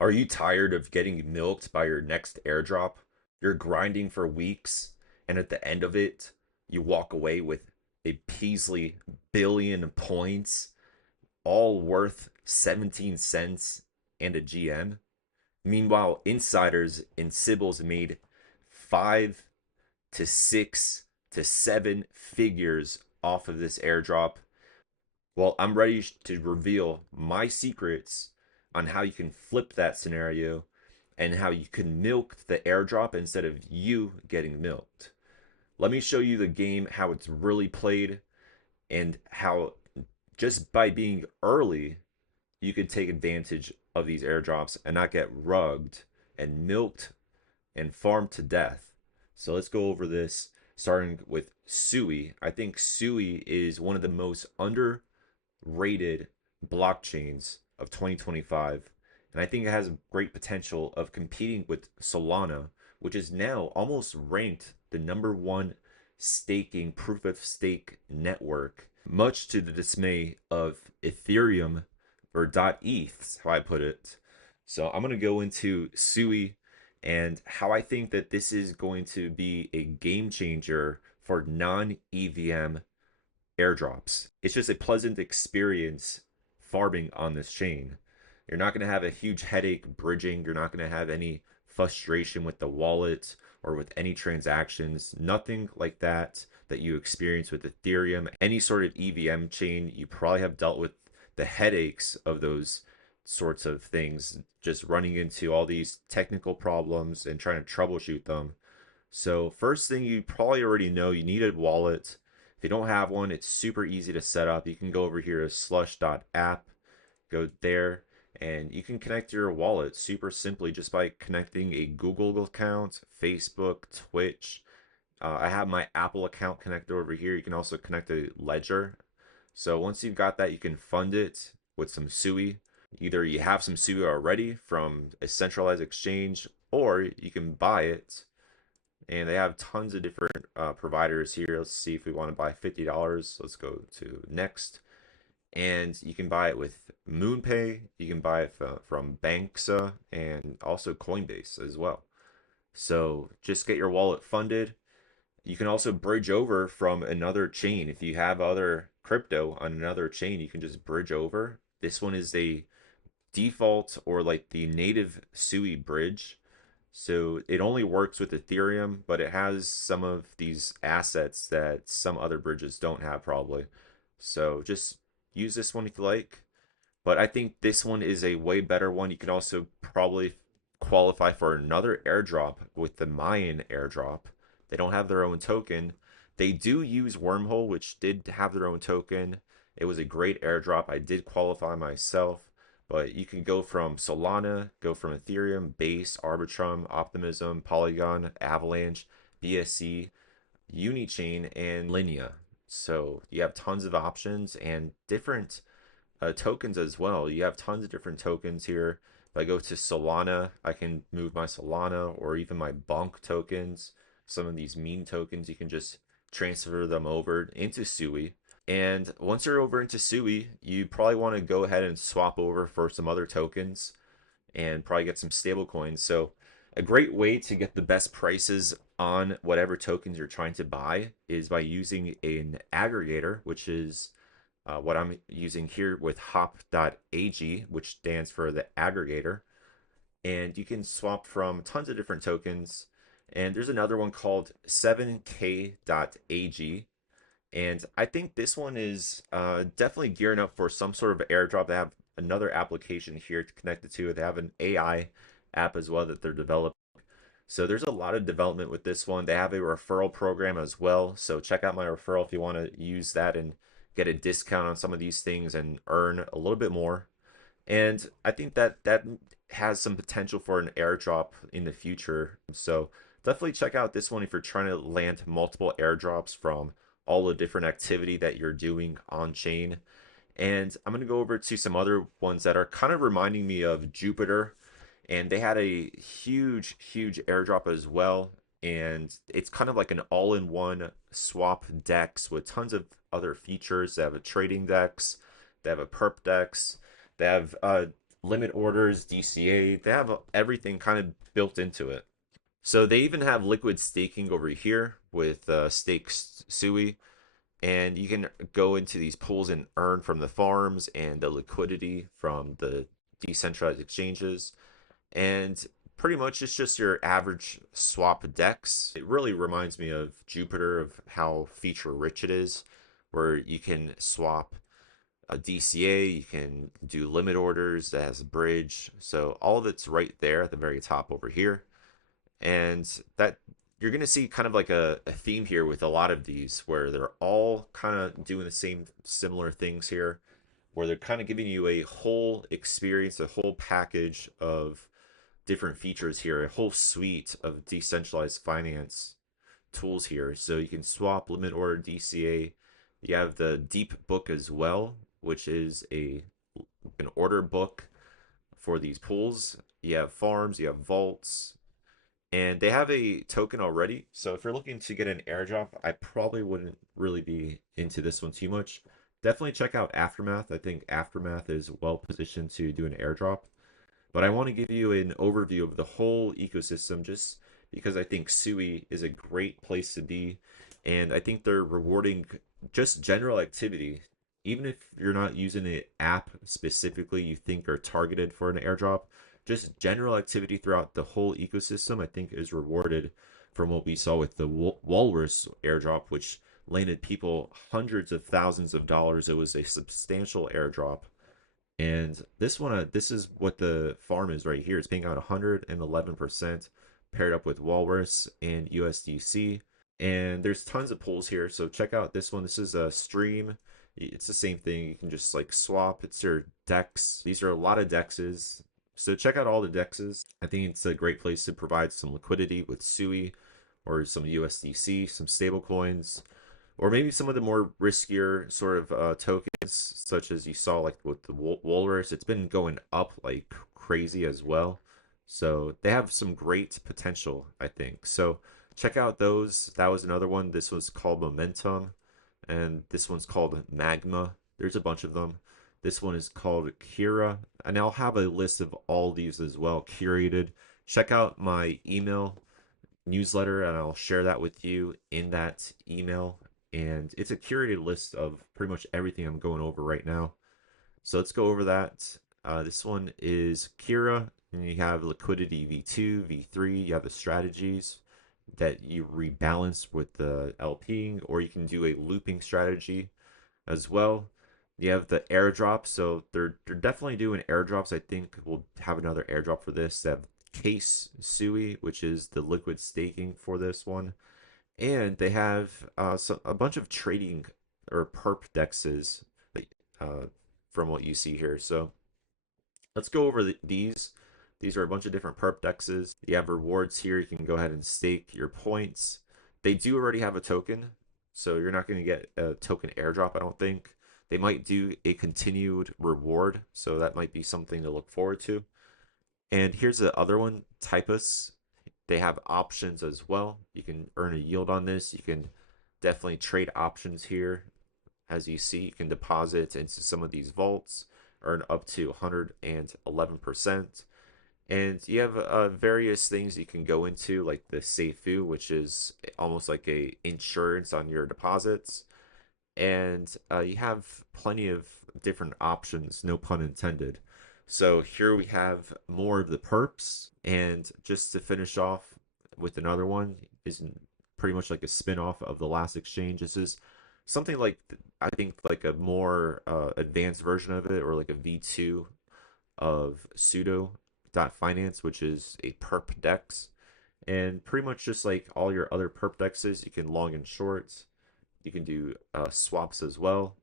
Are you tired of getting milked by your next airdrop? You're grinding for weeks, and at the end of it, you walk away with a Peaslee billion points, all worth 17 cents and a GM. Meanwhile, insiders and Sybils made 5 to 6 to 7 figures off of this airdrop. Well, I'm ready to reveal my secrets on how you can flip that scenario and how you can milk the airdrop instead of you getting milked. Let me show you the game, how it's really played, and how just by being early, you can take advantage of these airdrops and not get rugged and milked and farmed to death. So let's go over this starting with Sui. I think Sui is one of the most underrated blockchains of 2025. And I think it has great potential of competing with Solana, which is now almost ranked the #1 staking proof of stake network, much to the dismay of Ethereum or .eth, how I put it. So I'm going to go into Sui and how I think that this is going to be a game changer for non-EVM airdrops. It's just a pleasant experience farming on this chain. You're not going to have a huge headache bridging. You're not going to have any frustration with the wallet or with any transactions. Nothing like that that you experience with Ethereum. Any sort of EVM chain, you probably have dealt with the headaches of those sorts of things, just running into all these technical problems and trying to troubleshoot them. So first thing, you probably already know, you need a wallet. If you don't have one, it's super easy to set up. You can go over here to slush.app, go there, and you can connect your wallet super simply just by connecting a Google account, Facebook, Twitch. I have my Apple account connected over here. You can also connect a ledger. So once you've got that, you can fund it with some Sui. Either you have some Sui already from a centralized exchange, or you can buy it. And they have tons of different providers here. Let's see if we want to buy $50. Let's go to next. And you can buy it with MoonPay. You can buy it from Banksa and also Coinbase as well. So just get your wallet funded. You can also bridge over from another chain. If you have other crypto on another chain, you can just bridge over. This one is a default or like the native Sui bridge. So it only works with Ethereum, but it has some of these assets that some other bridges don't have probably. So just use this one if you like. But I think this one is a way better one. You can also probably qualify for another airdrop with the Mayan airdrop. They don't have their own token. They do use Wormhole, which did have their own token. It was a great airdrop. I did qualify myself. But you can go from Solana, go from Ethereum, Base, Arbitrum, Optimism, Polygon, Avalanche, BSC, Unichain, and Linea. So you have tons of options and different tokens as well. You have tons of different tokens here. If I go to Solana, I can move my Solana or even my Bonk tokens. Some of these meme tokens, you can just transfer them over into Sui. And once you're over into Sui, you probably want to go ahead and swap over for some other tokens and probably get some stable coins. So a great way to get the best prices on whatever tokens you're trying to buy is by using an aggregator, which is what I'm using here with hop.ag, which stands for the aggregator. And you can swap from tons of different tokens. And there's another one called 7k.ag. And I think this one is definitely gearing up for some sort of airdrop. They have another application here to connect it to. They have an AI app as well that they're developing. So there's a lot of development with this one. They have a referral program as well. So check out my referral if you want to use that and get a discount on some of these things and earn a little bit more. And I think that has some potential for an airdrop in the future. So definitely check out this one if you're trying to land multiple airdrops from all the different activity that you're doing on chain. And I'm going to go over to some other ones that are kind of reminding me of Jupiter. And they had a huge, huge airdrop as well. And it's kind of like an all-in-one swap dex with tons of other features. They have a trading dex, they have a perp dex, they have limit orders, DCA. They have everything kind of built into it. So they even have liquid staking over here with stakes Sui, and you can go into these pools and earn from the farms and the liquidity from the decentralized exchanges. And pretty much it's just your average swap dex. It really reminds me of Jupiter, of how feature rich it is, where you can swap a DCA, you can do limit orders that has a bridge. So all of it's right there at the very top over here. And that you're going to see kind of like a theme here with a lot of these where they're all kind of doing the same similar things here, where they're kind of giving you a whole experience, a whole package of different features here, a whole suite of decentralized finance tools here. So you can swap, limit order, DCA. You have the deep book as well, which is an order book for these pools. You have farms, you have vaults, and they have a token already. So if you're looking to get an airdrop, I probably wouldn't really be into this one too much. Definitely check out Aftermath. I think Aftermath is well positioned to do an airdrop. But I want to give you an overview of the whole ecosystem just because I think Sui is a great place to be. And I think they're rewarding just general activity. Even if you're not using an app specifically you think are targeted for an airdrop, just general activity throughout the whole ecosystem, I think is rewarded from what we saw with the Walrus airdrop, which landed people hundreds of thousands of dollars. It was a substantial airdrop. And this one, this is what the farm is right here. It's paying out 111% paired up with Walrus and USDC. And there's tons of pools here. So check out this one. This is a stream. It's the same thing. You can just like swap. It's your dex. These are a lot of dexes. So check out all the dexes. I think it's a great place to provide some liquidity with Sui or some USDC, some stable coins, or maybe some of the more riskier sort of tokens, such as you saw like with the Walrus. It's been going up like crazy as well. So they have some great potential, I think. So check out those. That was another one. This was called Momentum, and this one's called Magma. There's a bunch of them. This one is called Kira, and I'll have a list of all these as well, curated. Check out my email newsletter, and I'll share that with you in that email. And it's a curated list of pretty much everything I'm going over right now. So let's go over that. This one is Kira, and you have liquidity V2, V3. You have the strategies that you rebalance with the LPing, or you can do a looping strategy as well. You have the airdrop, so they're definitely doing airdrops. I think we'll have another airdrop for this. They have Case Sui, which is the liquid staking for this one, and they have a bunch of trading or perp dexes uh, from what you see here. So let's go over these. These are a bunch of different perp dexes. You have rewards here. You can go ahead and stake your points. They do already have a token, so you're not going to get a token airdrop, I don't think. They might do a continued reward, so that might be something to look forward to. And here's the other one, Typus. They have options as well. You can earn a yield on this. You can definitely trade options here. As you see, you can deposit into some of these vaults, earn up to 111%. And you have various things you can go into, like the Seifu, which is almost like a insurance on your deposits. And you have plenty of different options, no pun intended. So here we have more of the perps, and just to finish off with another one is pretty much like a spin-off of the last exchange. This is something like, I think like a more advanced version of it, or like a V2 of sudo.finance, which is a perp dex. And pretty much just like all your other perp dexes, you can long and short. You can do swaps as well,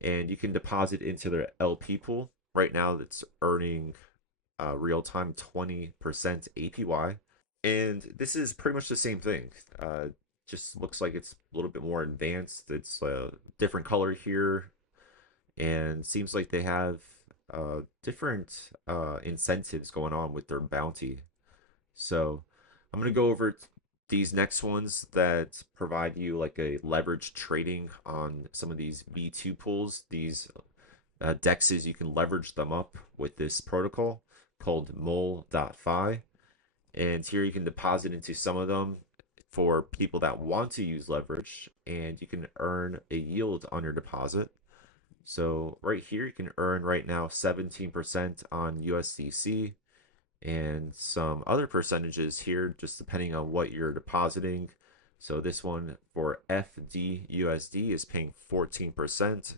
and you can deposit into their LP pool. Right now, it's earning real time 20% APY, and this is pretty much the same thing. Just looks like it's a little bit more advanced. It's a different color here, and seems like they have different incentives going on with their bounty. So I'm gonna go over these next ones that provide you like a leverage trading on some of these V2 pools. These dexes, you can leverage them up with this protocol called mole.fi. And here you can deposit into some of them for people that want to use leverage, and you can earn a yield on your deposit. So right here, you can earn right now 17% on USDC and some other percentages here, just depending on what you're depositing. So this one for FDUSD is paying 14%.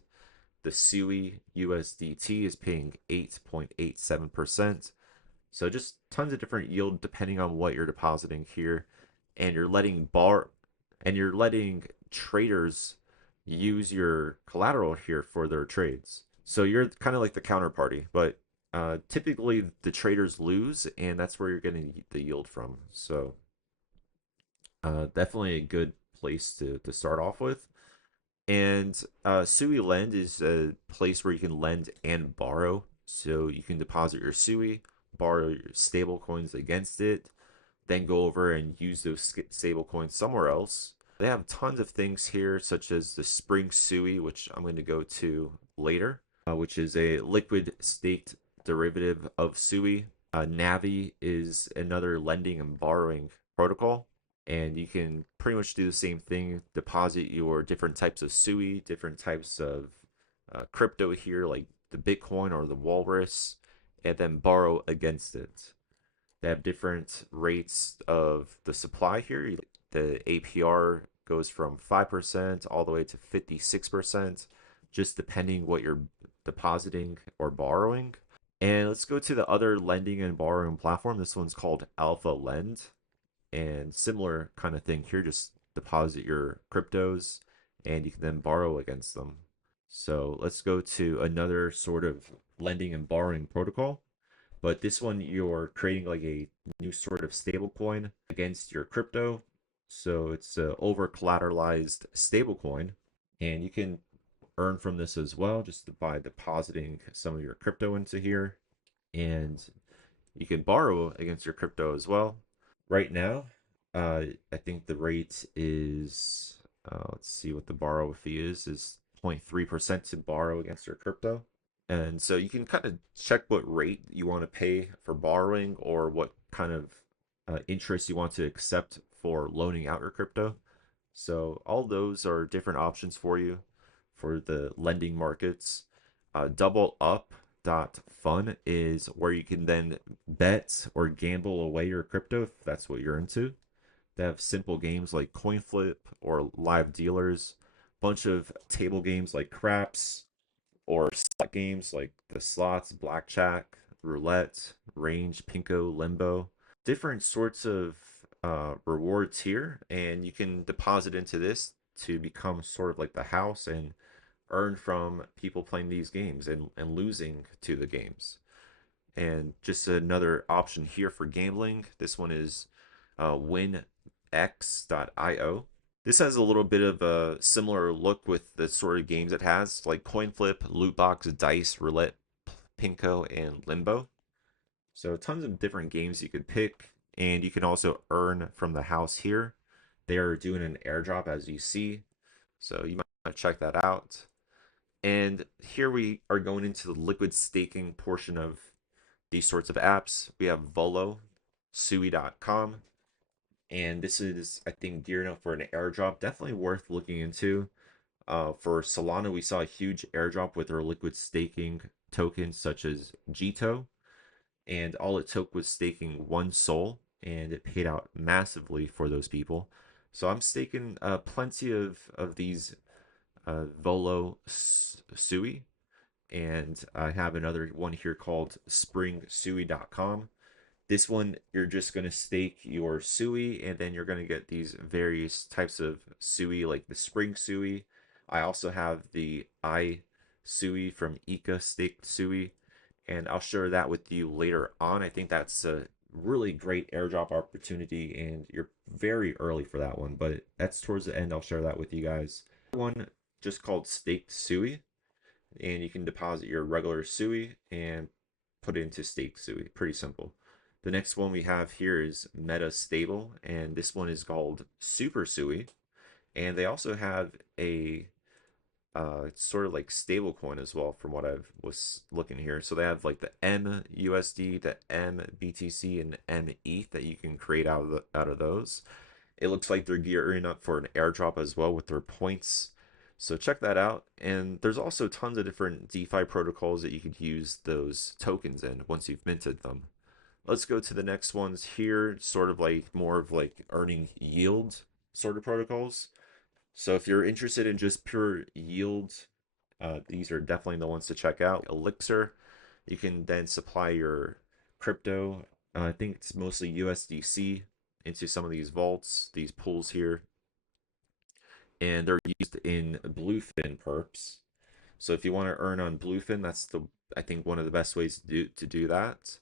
The SUI USDT is paying 8.87%. So just tons of different yield depending on what you're depositing here, and you're letting traders use your collateral here for their trades. So you're kind of like the counterparty, but typically the traders lose, and that's where you're getting the yield from. So definitely a good place to start off with. And suilend is a place where you can lend and borrow. So you can deposit your SUI, borrow your stable coins against it, then go over and use those stable coins somewhere else. They have tons of things here, such as the Spring SUI, which I'm going to go to later, which is a liquid staked derivative of SUI. Navi is another lending and borrowing protocol, and you can pretty much do the same thing, deposit your different types of SUI, different types of crypto here, like the Bitcoin or the Walrus, and then borrow against it. They have different rates of the supply here. The APR goes from 5% all the way to 56%, just depending what you're depositing or borrowing. And let's go to the other lending and borrowing platform. This one's called AlphaLend, and similar kind of thing here. Just deposit your cryptos and you can then borrow against them. So let's go to another sort of lending and borrowing protocol. But this one, you're creating like a new sort of stable coin against your crypto. So it's a over collateralized stable coin, and you can earn from this as well just by depositing some of your crypto into here. And you can borrow against your crypto as well. Right now, I think the rate is, let's see what the borrow fee is 0.3% to borrow against your crypto. And so you can kind of check what rate you want to pay for borrowing or what kind of interest you want to accept for loaning out your crypto. So all those are different options for you for the lending markets. Doubleup.fun is where you can then bet or gamble away your crypto if that's what you're into. They have simple games like coin flip or live dealers, bunch of table games like craps, or slot games like the slots, blackjack, roulette, range, pinko, limbo. Different sorts of rewards here, and you can deposit into this to become sort of like the house and earn from people playing these games and losing to the games. And just another option here for gambling. This one is winx.io. This has a little bit of a similar look with the sort of games it has, like coin flip, loot box, dice, roulette, pinko, and limbo. So tons of different games you could pick, and you can also earn from the house here. They are doing an airdrop as you see, so you might check that out. And here we are going into the liquid staking portion of these sorts of apps. We have Volo, Sui.com, and this is, I think, dear enough for an airdrop. Definitely worth looking into. For Solana, we saw a huge airdrop with their liquid staking tokens such as Jito, and all it took was staking one Sol, and it paid out massively for those people. So I'm staking plenty of these Volo Sui, and I have another one here called springsui.com. This one, you're just going to stake your SUI, and then you're going to get these various types of SUI, like the Spring SUI. I also have the iSUI from Ika staked SUI, and I'll share that with you later on. I think that's a really great airdrop opportunity, and you're very early for that one, but that's towards the end. I'll share that with you guys. One just called Staked SUI, and you can deposit your regular SUI and put it into Staked SUI. Pretty simple. The next one we have here is Meta Stable, and this one is called Super Sui. And they also have a it's sort of like stablecoin as well from what I was looking here. So they have like the MUSD, the MBTC, and METH that you can create out of those. It looks like they're gearing up for an airdrop as well with their points. So check that out. And there's also tons of different DeFi protocols that you could use those tokens in once you've minted them. Let's go to the next ones here, sort of like more of like earning yield sort of protocols. So if you're interested in just pure yield, these are definitely the ones to check out. Elixir, you can then supply your crypto. I think it's mostly USDC into some of these vaults, these pools here, and they're used in Bluefin perps. So if you want to earn on Bluefin, that's the I think one of the best ways to do that.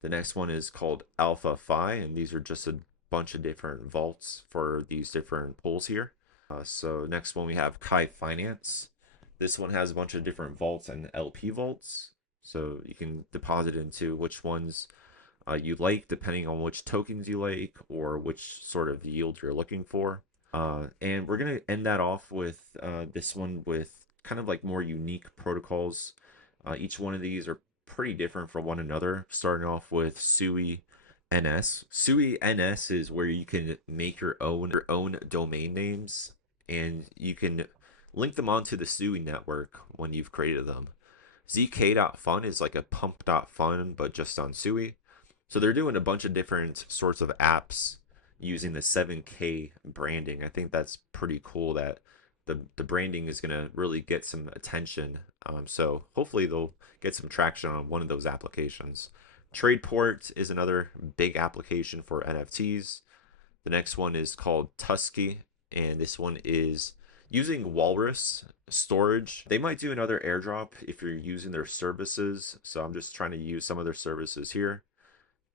The next one is called alphafi, and these are just a bunch of different vaults for these different pools here. So next one we have kai.finance. This one has a bunch of different vaults and LP vaults. So you can deposit into which ones you like, depending on which tokens you like or which sort of yield you're looking for. And we're going to end that off with this one with kind of like more unique protocols. Each one of these are pretty different from one another, starting off with SUI NS. SUI NS is where you can make your own domain names, and you can link them onto the SUI network when you've created them. zk.fun is like a pump.fun, but just on SUI. So they're doing a bunch of different sorts of apps using the 7K branding. I think that's pretty cool that the branding is going to really get some attention. So hopefully they'll get some traction on one of those applications. Tradeport is another big application for NFTs. The next one is called Tusky, and this one is using Walrus storage. They might do another airdrop if you're using their services. So I'm just trying to use some of their services here.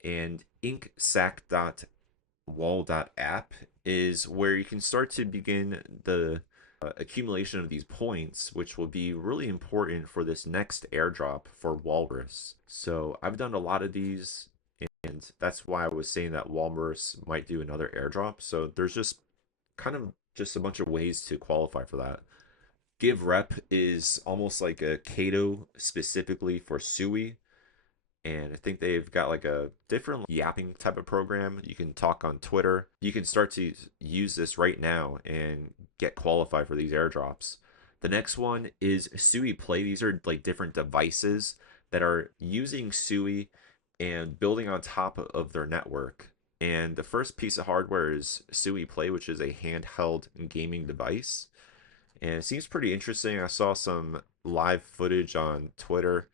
And inksack.wal.app is where you can start to begin the accumulation of these points, which will be really important for this next airdrop for Walrus. So I've done a lot of these, and that's why I was saying that Walrus might do another airdrop. So there's just kind of just a bunch of ways to qualify for that. Give rep is almost like a Cato specifically for SUI, and I think they've got like a different yapping type of program. You can talk on Twitter. You can start to use this right now and get qualified for these airdrops. The next one is SUI Play. These are like different devices that are using SUI and building on top of their network. And the first piece of hardware is SUI Play, which is a handheld gaming device. And it seems pretty interesting. I saw some live footage on Twitter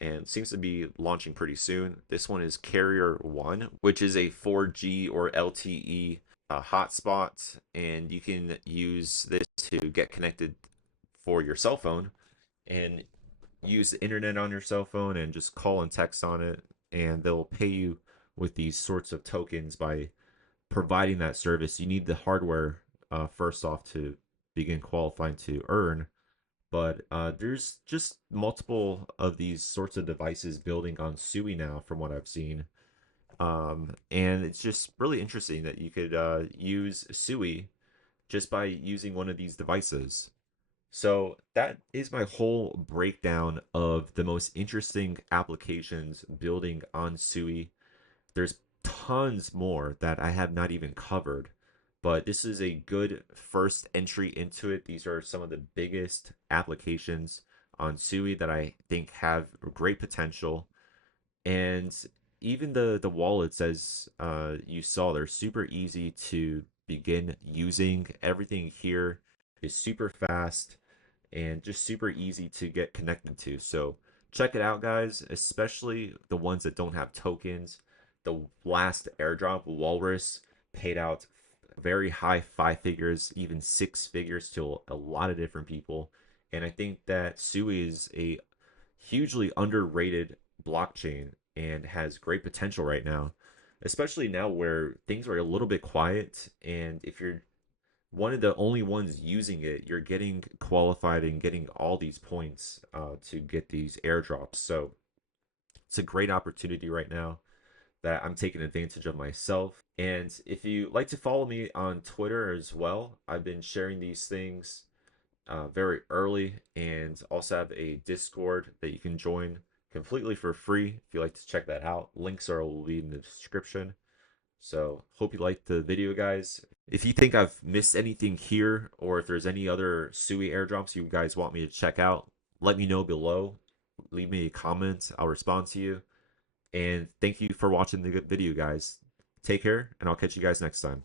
and seems to be launching pretty soon. This one is Carrier.one, which is a 4G or LTE hotspot, and you can use this to get connected for your cell phone and use the internet on your cell phone and just call and text on it, and they'll pay you with these sorts of tokens by providing that service. You need the hardware first off to begin qualifying to earn, but there's just multiple of these sorts of devices building on SUI now, from what I've seen. And it's just really interesting that you could use SUI just by using one of these devices. So that is my whole breakdown of the most interesting applications building on SUI. There's tons more that I have not even covered, but this is a good first entry into it. These are some of the biggest applications on SUI that I think have great potential. And even the wallets, as you saw, they're super easy to begin using. Everything here is super fast and just super easy to get connected to. So check it out, guys, especially the ones that don't have tokens. The last airdrop, Walrus, paid out very high five figures, even six figures to a lot of different people. And I think that SUI is a hugely underrated blockchain and has great potential right now, especially now where things are a little bit quiet. And if you're one of the only ones using it, you're getting qualified and getting all these points to get these airdrops. So it's a great opportunity right now that I'm taking advantage of myself. And if you like to follow me on Twitter as well, I've been sharing these things very early, and also have a Discord that you can join completely for free if you like to check that out. Links will be in the description. So hope you liked the video, guys. If you think I've missed anything here, or if there's any other SUI airdrops you guys want me to check out, let me know below. Leave me a comment. I'll respond to you. And thank you for watching the video, guys. Take care, and I'll catch you guys next time.